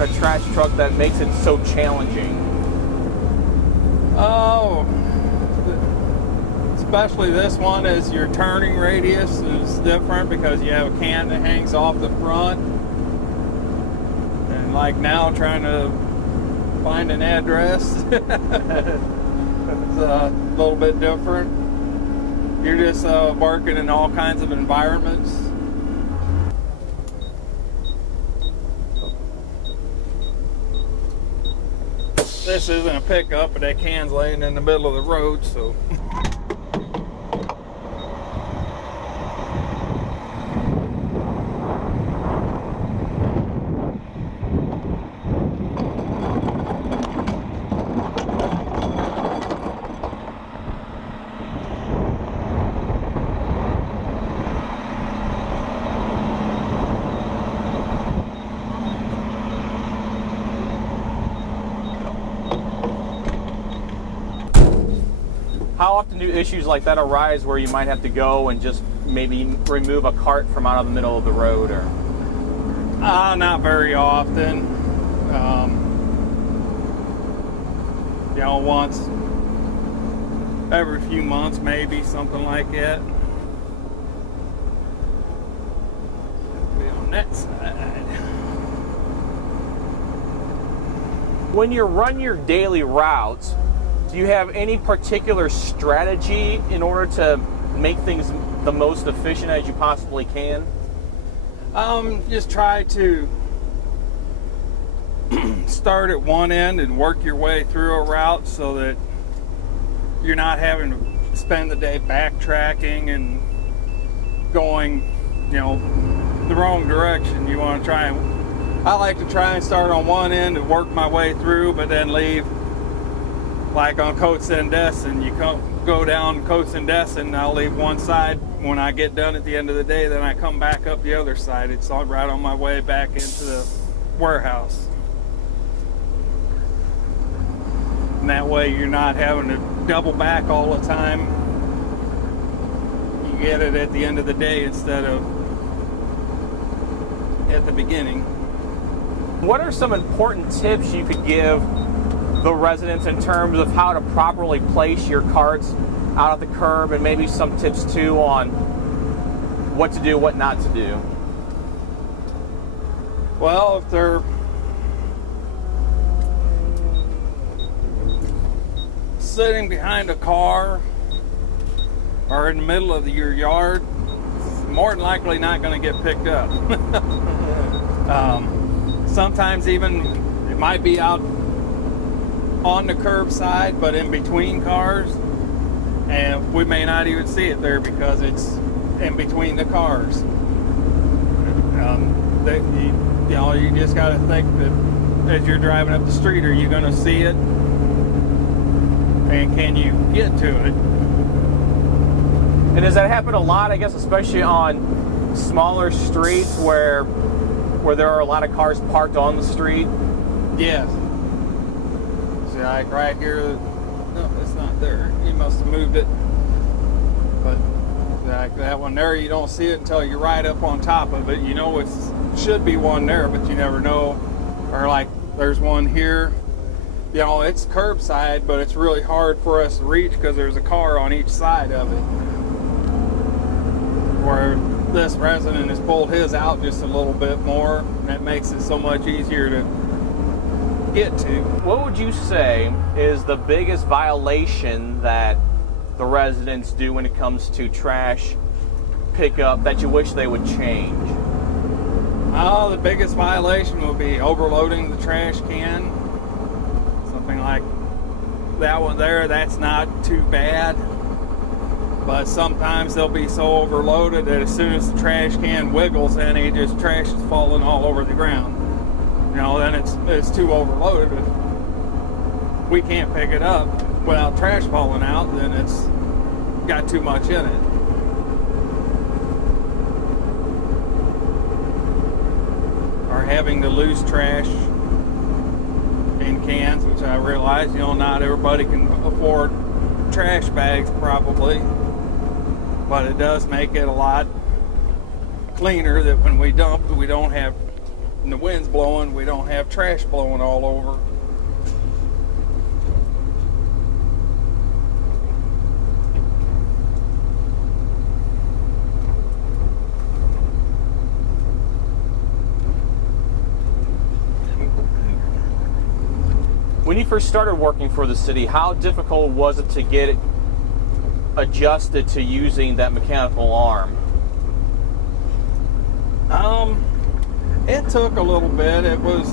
driving a trash truck that makes it so challenging? Oh, especially this one is your turning radius is different because you have a can that hangs off the front. And like now trying to find an address, it's a little bit different. You're just working in all kinds of environments. This isn't a pickup, but that can's laying in the middle of the road, so. How often do issues like that arise where you might have to go and just maybe remove a cart from out of the middle of the road? Or Not very often. You know, once every few months, maybe, something like that. Be on that side. when you run your daily routes, do you have any particular strategy in order to make things the most efficient as you possibly can? Just try to start at one end and work your way through a route so that you're not having to spend the day backtracking and going, the wrong direction. You want to try and, I like to try and start on one end and work my way through, but then leave, like on Coates and Destin, you go down Coates and Destin, I'll leave one side. When I get done at the end of the day, then I come back up the other side. It's all right on my way back into the warehouse. And that way you're not having to double back all the time. You get it at the end of the day instead of at the beginning. What are some important tips you could give the residents in terms of how to properly place your carts out at the curb, and maybe some tips too on what to do, what not to do? Well, if they're sitting behind a car or in the middle of your yard, it's more than likely not going to get picked up. Sometimes even it might be out on the curbside, but in between cars, and we may not even see it there because it's in between the cars. You just got to think that as you're driving up the street, are you going to see it? And can you get to it? And does that happen a lot, I guess, especially on smaller streets where there are a lot of cars parked on the street? Yes. See, like right here, no, it's not there. You must have moved it. But like that one there, you don't see it until you're right up on top of it. You know it should be one there, but you never know. Or like there's one here. It's curbside, but it's really hard for us to reach because there's a car on each side of it. Where this resident has pulled his out just a little bit more, and that makes it so much easier to get to. What would you say is the biggest violation that the residents do when it comes to trash pickup that you wish they would change? The biggest violation would be overloading the trash can. Something like that one there, that's not too bad. But sometimes they'll be so overloaded that as soon as the trash can wiggles, then trash is falling all over the ground. Then it's too overloaded. If we can't pick it up without trash falling out, then it's got too much in it. Or having to lose trash in cans, which I realize, not everybody can afford trash bags probably. But it does make it a lot cleaner that when we dump, we don't have and the wind's blowing, we don't have trash blowing all over. When you first started working for the city, how difficult was it to get it adjusted to using that mechanical arm? It took a little bit. It was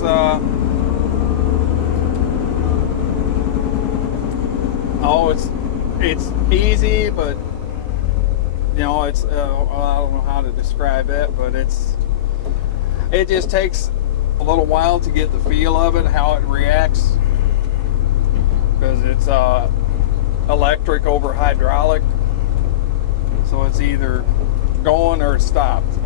it's easy, but you know, it's I don't know how to describe it, but it just takes a little while to get the feel of it, how it reacts, because it's electric over hydraulic, so it's either going or it stopped.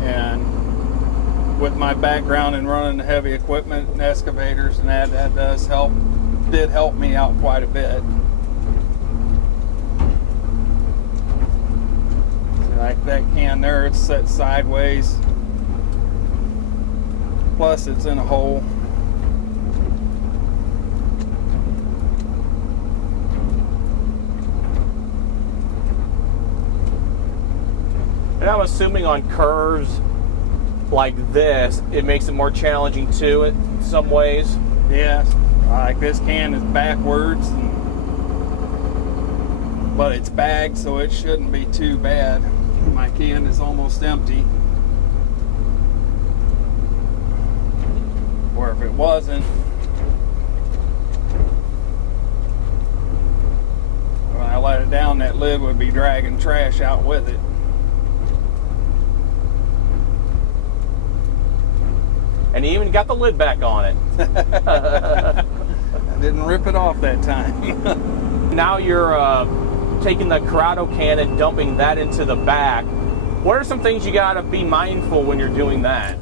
And with my background in running heavy equipment and excavators and that did help me out quite a bit. Like that can there, it's set sideways, plus it's in a hole. And I'm assuming on curves like this, it makes it more challenging too in some ways. Yes, like this can is backwards, but it's bagged, so it shouldn't be too bad. My can is almost empty. Or if it wasn't, when I let it down, that lid would be dragging trash out with it. And you even got the lid back on it. I didn't rip it off that time. Now you're taking the Corrado can and dumping that into the back. What are some things you got to be mindful when you're doing that?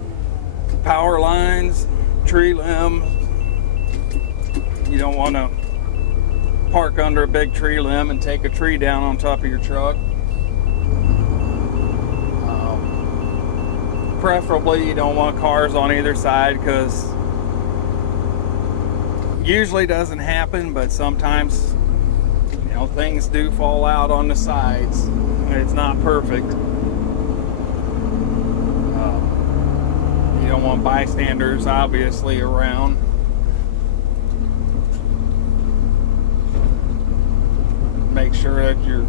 Power lines, tree limbs. You don't want to park under a big tree limb and take a tree down on top of your truck. Preferably you don't want cars on either side, because usually doesn't happen, but sometimes, you know, things do fall out on the sides. It's not perfect. You don't want bystanders obviously around. Make sure that your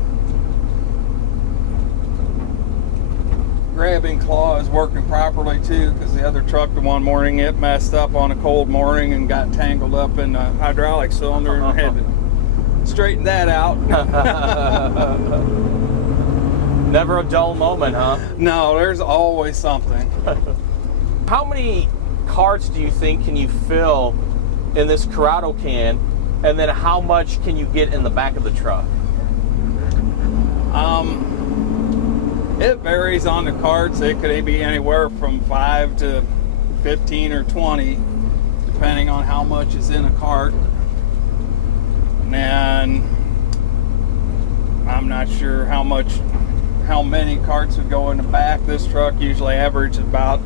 grabbing claw is working properly too, because the other truck the one morning, it messed up on a cold morning and got tangled up in the hydraulic cylinder, and I had to straighten that out. Never a dull moment, huh? No, there's always something. How many carts do you think can you fill in this Corrado can, and then how much can you get in the back of the truck? It varies on the carts. It could be anywhere from 5 to 15 or 20, depending on how much is in a cart. And I'm not sure how many carts would go in the back. This truck usually averages about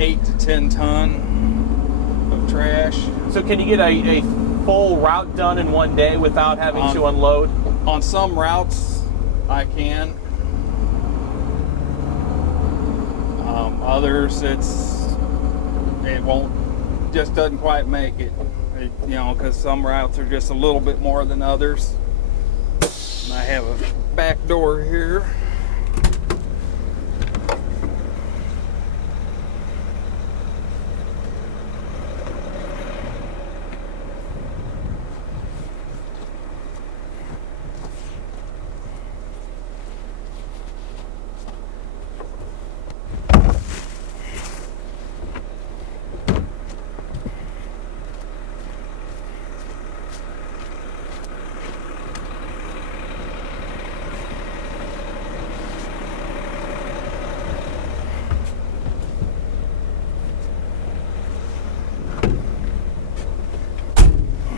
8 to 10 ton of trash. So can you get a full route done in one day without having to unload? On some routes, I can. Others, it won't, just doesn't quite make it. You know, because some routes are just a little bit more than others. And I have a back door here.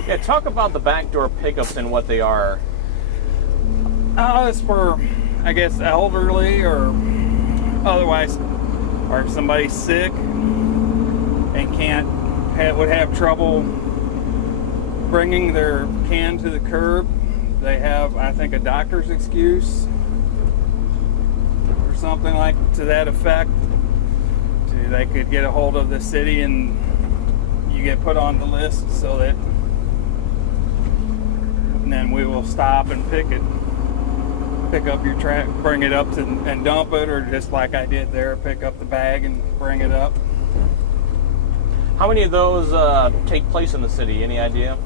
Yeah, talk about the back door pickups and what they are. It's for, I guess, elderly or otherwise or if somebody's sick and would have trouble bringing their can to the curb, they have, I think, a doctor's excuse or something like to that effect. They could get a hold of the city and you get put on the list so that, and then we will stop and pick up your trash, bring it up and dump it, or just like I did there, pick up the bag and bring it up. How many of those take place in the city? Any idea?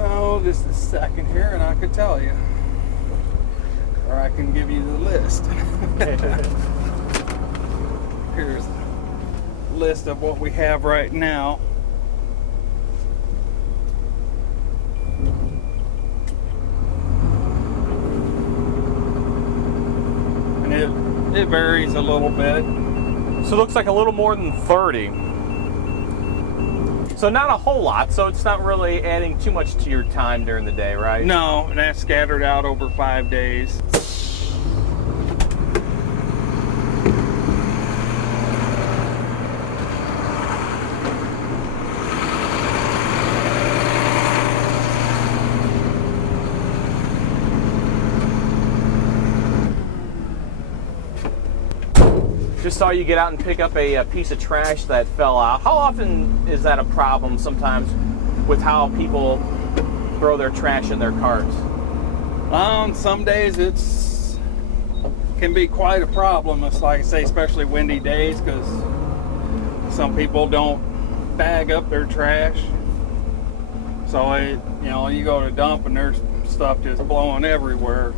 Oh, just a second here and I could tell you. Or I can give you the list. Here's a list of what we have right now. And it varies a little bit. So it looks like a little more than 30. So not a whole lot, so it's not really adding too much to your time during the day, right? No, and that's scattered out over 5 days. Just saw you get out and pick up a piece of trash that fell out. How often is that a problem sometimes with how people throw their trash in their carts? Some days can be quite a problem. It's like I say, especially windy days, because some people don't bag up their trash. So you go to dump and there's stuff just blowing everywhere.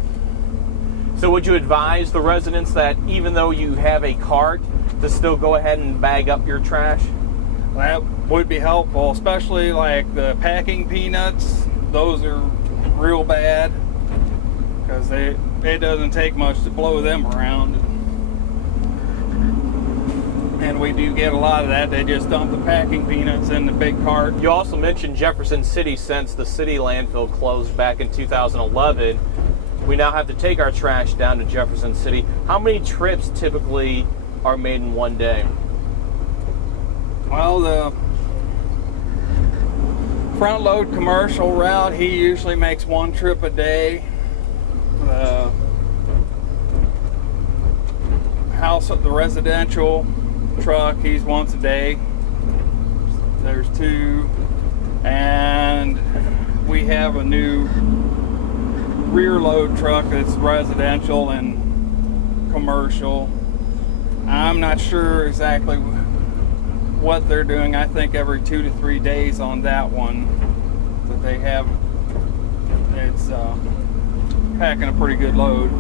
So would you advise the residents that even though you have a cart, to still go ahead and bag up your trash? That would be helpful, especially like the packing peanuts. Those are real bad because it doesn't take much to blow them around. And we do get a lot of that. They just dump the packing peanuts in the big cart. You also mentioned Jefferson City. Since the city landfill closed back in 2011, we now have to take our trash down to Jefferson City. How many trips typically are made in one day? Well, the front load commercial route, he usually makes 1 trip a day. The residential truck, he's once a day. There's 2. And we have a new rear load truck that's residential and commercial. I'm not sure exactly what they're doing. I think every 2 to 3 days on that one that they have, it's packing a pretty good load.